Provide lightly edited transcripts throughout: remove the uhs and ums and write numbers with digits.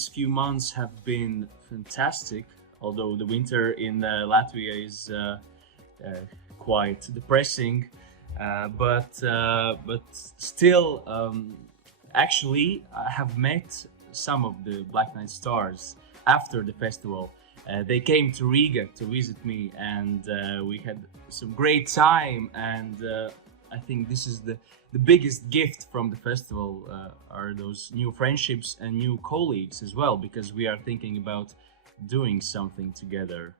these few months have been fantastic, although the winter in Latvia is quite depressing. But still, actually, I have met some of the Black Knight stars after the festival. They came to Riga to visit me, and we had some great time. And I think this is the biggest gift from the festival are those new friendships and new colleagues as well, because we are thinking about doing something together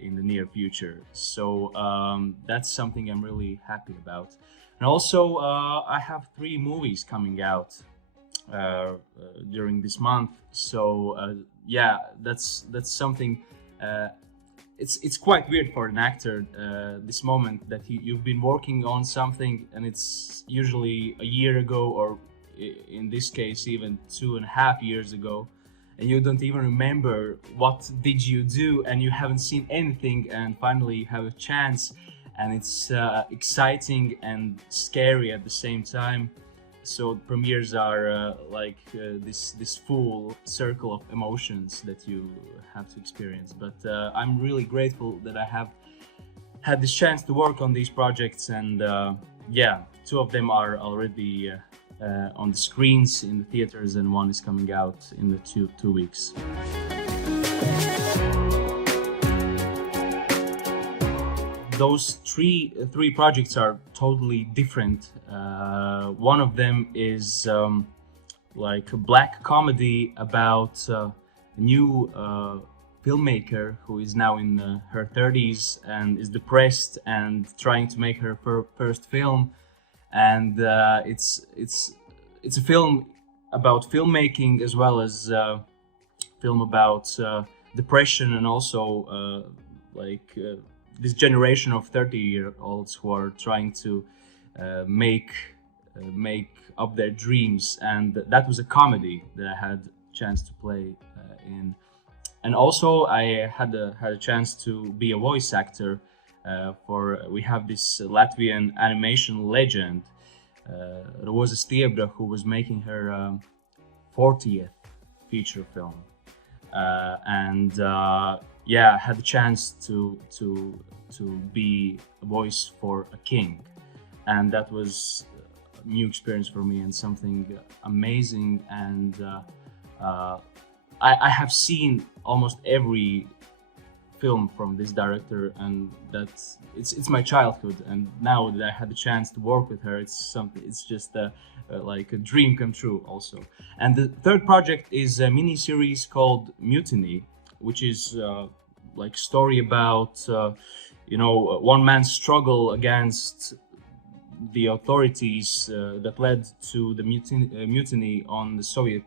in the near future. So that's something I'm really happy about. And also, I have 3 movies coming out during this month. So yeah, that's something. It's quite weird for an actor this moment that you've been working on something, and it's usually a year ago, or in this case even 2.5 years ago, and you don't even remember what did you do, and you haven't seen anything, and finally you have a chance, and it's exciting and scary at the same time. So premieres are this full circle of emotions that you have to experience. But I'm really grateful that I have had this chance to work on these projects, and yeah, 2 of them are already on the screens in the theaters, and 1 is coming out in the 2 weeks. Those three projects are totally different. One of them is like a black comedy about a new filmmaker who is now in her 30s and is depressed and trying to make her first film. And it's a film about filmmaking, as well as a film about depression, and also this generation of 30-year-olds who are trying to make up their dreams. And that was a comedy that I had a chance to play in. And also I had a chance to be a voice actor we have this Latvian animation legend, Ritvars who was making her 40th feature film. Yeah, I had the chance to be a voice for a king, and that was a new experience for me and something amazing. And I have seen almost every film from this director, and it's my childhood. And now that I had the chance to work with her, it's just like a dream come true also. And the third project is a mini series called Mutiny, which is like story about one man's struggle against the authorities that led to the mutiny on the Soviet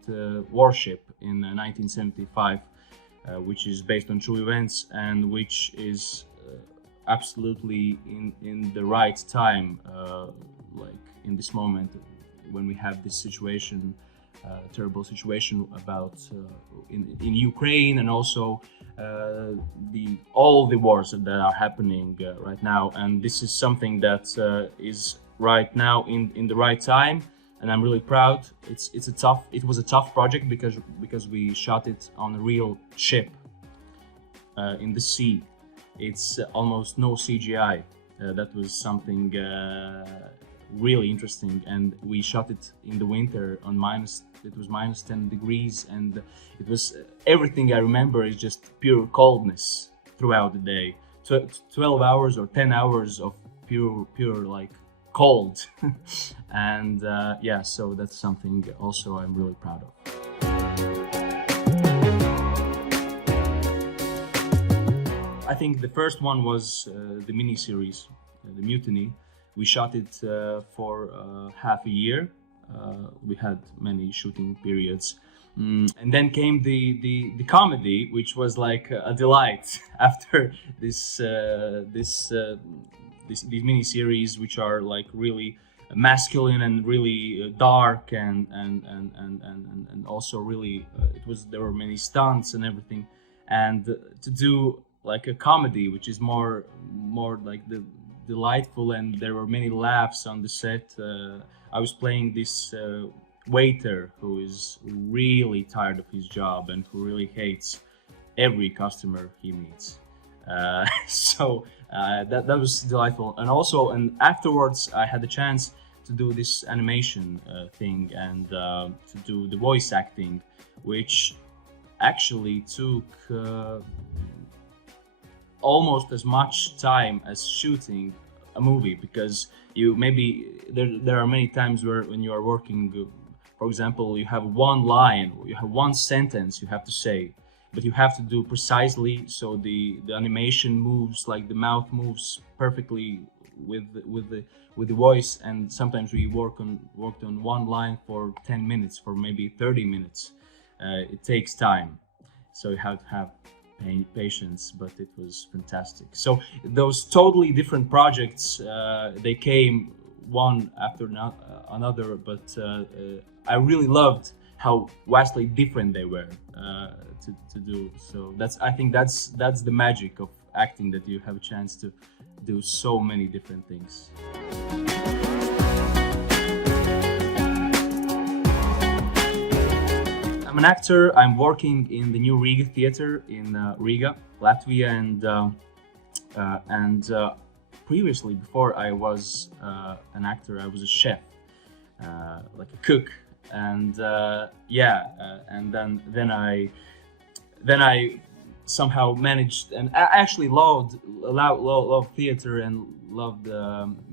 warship in 1975, which is based on true events, and which is absolutely in the right time, like in this moment when we have this situation, terrible situation about in Ukraine, and also all the wars that are happening right now. And this is something that is right now in the right time, and I'm really proud. It was a tough project because we shot it on a real ship in the sea. It's almost no CGI. That was something really interesting, and we shot it in the winter on minus 10 degrees, and it was everything I remember is just pure coldness throughout the day. 12 hours or 10 hours of pure like cold. And yeah, so that's something also I'm really proud of. I think the first one was the mini series, the Mutiny. We shot it for half a year. We had many shooting periods, and then came the comedy, which was like a delight after these mini series, which are like really masculine and really dark, and also really there were many stunts and everything, and to do like a comedy which is more like the delightful, and there were many laughs on the set. I was playing this waiter who is really tired of his job and who really hates every customer he meets. That was delightful. And afterwards I had the chance to do this animation thing and to do the voice acting, which actually took almost as much time as shooting a movie, because you maybe there are many times where when you are working, for example, you have one line, you have one sentence you have to say, but you have to do precisely so the animation moves, like the mouth moves perfectly with the voice. And sometimes we worked on one line for 10 minutes, for maybe 30 minutes. It takes time, so you have to have patience, but it was fantastic. So those totally different projects, they came one after another, but I really loved how vastly different they were to do. So I think that's the magic of acting, that you have a chance to do so many different things. I'm an actor. I'm working in the new Riga theater in Riga, Latvia, and previously, before I was an actor, I was a chef, like a cook, and and then I somehow managed, and I actually loved theater and loved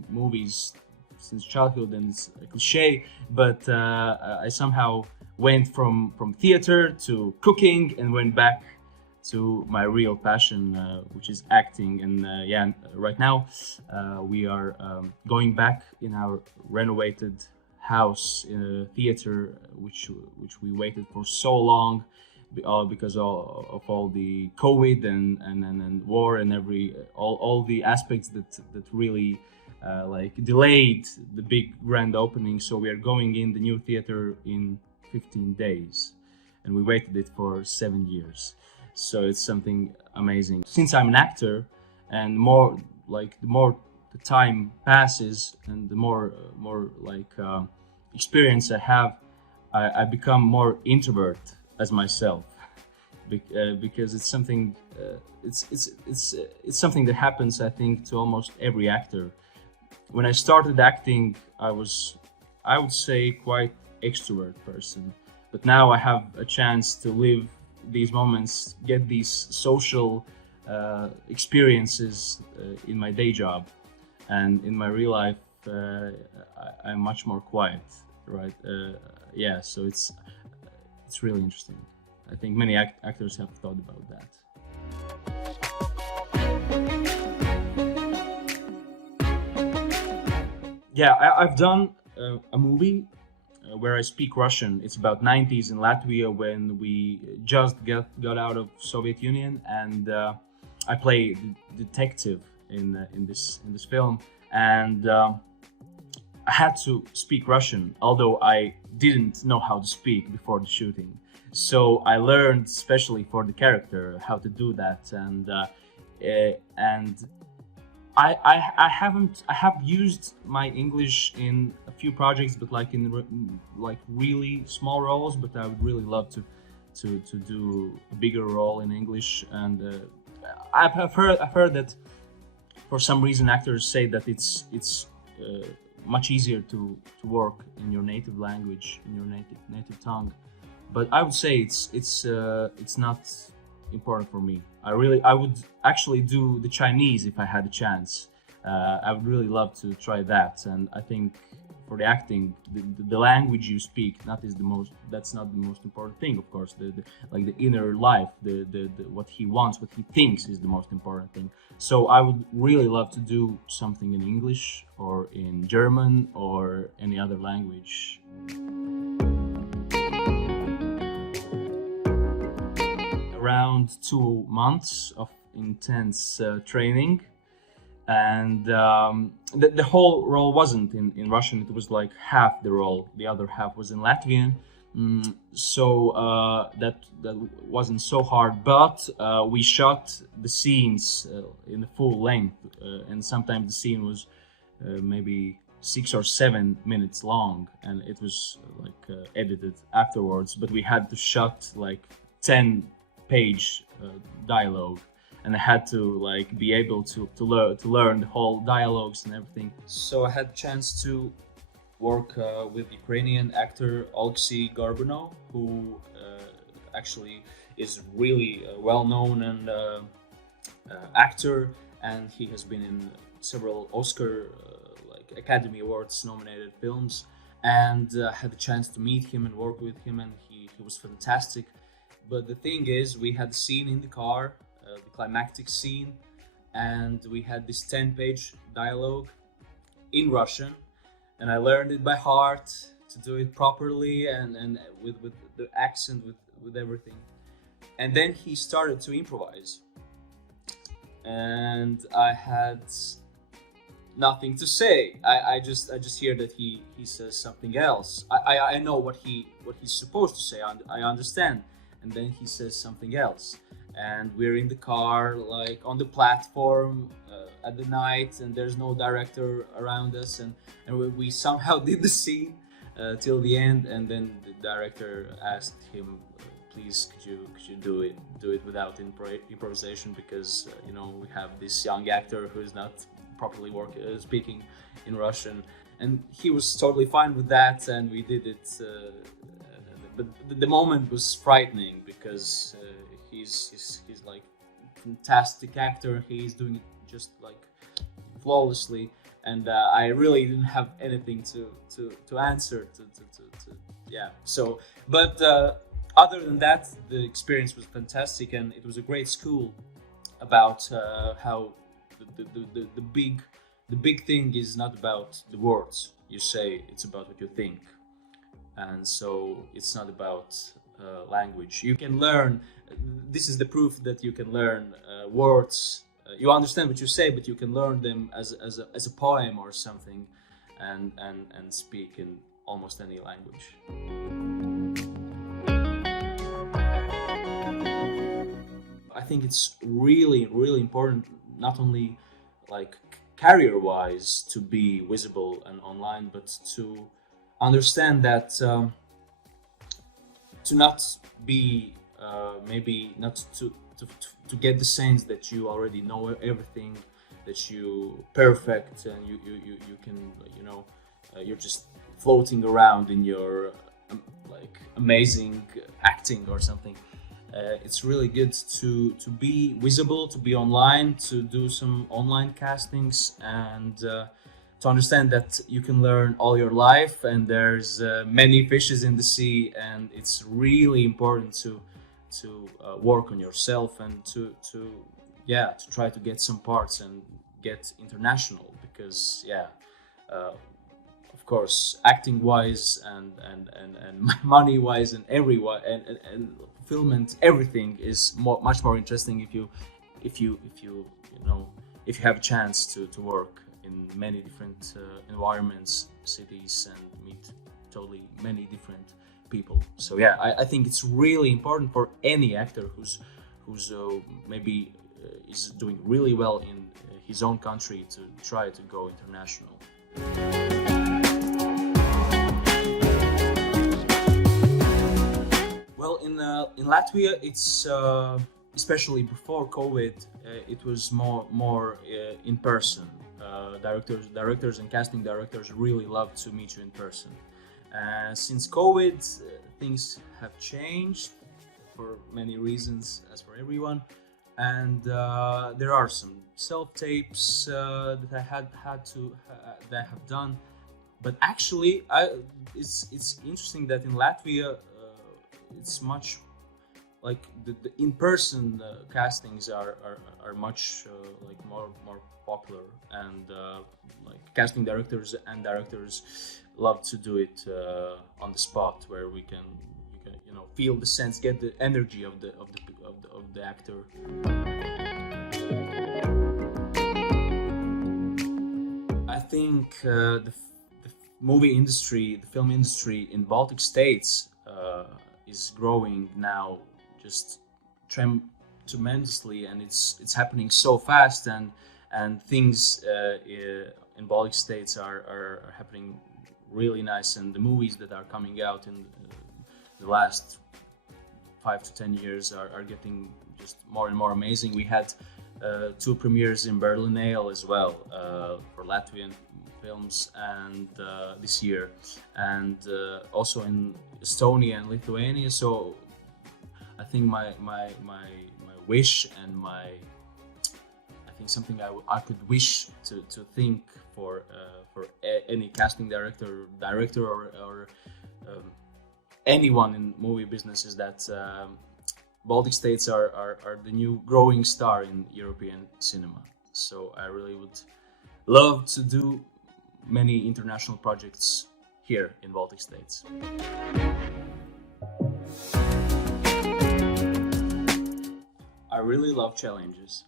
movies since childhood, and it's a cliche, but I somehow went from theater to cooking and went back to my real passion, which is acting. And right now we are going back in our renovated house theater, which we waited for so long, because of all the COVID and war and all the aspects that really delayed the big grand opening. So we are going in the new theater in 15 days, and we waited it for 7 years. So it's something amazing. Since I'm an actor, and the more the time passes, and the more experience I have, I become more introvert as myself, because it's something it's something that happens, I think, to almost every actor. When I started acting, I would say, quite extrovert person, but now I have a chance to live these moments, get these social experiences in my day job, and in my real life I'm much more quiet, right? So it's really interesting. I think many actors have thought about that. I've done a movie where I speak Russian. It's about 90s in Latvia, when we just got out of Soviet Union, and I play the detective in this film, and I had to speak Russian, although I didn't know how to speak before the shooting. So I learned, especially for the character, how to do that, and I have used my English in a few projects, but in really small roles. But I would really love to do a bigger role in English. And I've heard that for some reason actors say that it's much easier to work in your native language, in your native tongue. But I would say it's not important for me. I would actually do the Chinese if I had a chance. I would really love to try that, and I think for the acting, the language you speak that's not the most important thing. Of course, the inner life, the what he wants, what he thinks is the most important thing. So I would really love to do something in English or in German or any other language. Around 2 months of intense training, and the whole role wasn't in Russian. It was like half the role, the other half was in Latvian. So that wasn't so hard, but we shot the scenes in the full length, and sometimes the scene was maybe 6 or 7 minutes long, and it was edited afterwards. But we had to shut like 10-page dialogue, and I had to be able to learn the whole dialogues and everything. So I had a chance to work with Ukrainian actor Oleksiy Gorbuno, who actually is really well known and actor, and he has been in several Oscar Academy Awards nominated films, and had the chance to meet him and work with him, and he was fantastic. But the thing is, we had a scene in the car, the climactic scene, and we had this 10-page dialogue in Russian, and I learned it by heart to do it properly and with the accent, with everything. And then he started to improvise, and I had nothing to say. I just hear that he says something else. I know what he's supposed to say. I understand, and then he says something else. And we're in the car, like on the platform at the night, and there's no director around us, and we somehow did the scene till the end. And then the director asked him, please, could you do it without improvisation, because we have this young actor who is not properly speaking in Russian. And he was totally fine with that, and we did it. But the moment was frightening, because he's like fantastic actor. He's doing it just like flawlessly, and I really didn't have anything to answer to yeah. So, but other than that, the experience was fantastic, and it was a great school about how the big thing is not about the words you say, it's about what you think. And so it's not about language. You can learn, this is the proof that you can learn words. You understand what you say, but you can learn them as a poem or something, and speak in almost any language. I think it's really, really important, not only like career-wise to be visible and online, but to understand that to not be maybe not to get the sense that you already know everything, that you perfect, and you can you're just floating around in your like amazing acting or something. It's really good to be visible, to be online, to do some online castings, and to understand that you can learn all your life, and there's many fishes in the sea, and it's really important to work on yourself, and to try to get some parts and get international, because of course, acting wise and money wise and everyone and fulfillment, everything is much more interesting if you have a chance to work in many different environments, cities, and meet totally many different people. So I think it's really important for any actor who's maybe is doing really well in his own country to try to go international. Well, in Latvia, it's especially before COVID, it was more in person. Directors and casting directors really love to meet you in person. Since COVID, things have changed for many reasons, as for everyone, and there are some self-tapes that I that I have done. But actually, it's interesting that in Latvia, it's much like the in-person castings are much like more popular, and like casting directors and directors love to do it on the spot, where you can feel the sense, get the energy of the actor. I think the movie industry, the film industry in Baltic states is growing now just tremendously, and it's happening so fast, and and things in Baltic states are happening really nice, and the movies that are coming out in the last 5 to 10 years are getting just more and more amazing. We had 2 premieres in Berlinale as well for Latvian films, and this year, and also in Estonia and Lithuania. So I think my wish and I think something I could wish to think for any casting director or anyone in movie business is that Baltic states are the new growing star in European cinema. So I really would love to do many international projects here in Baltic states. I really love challenges.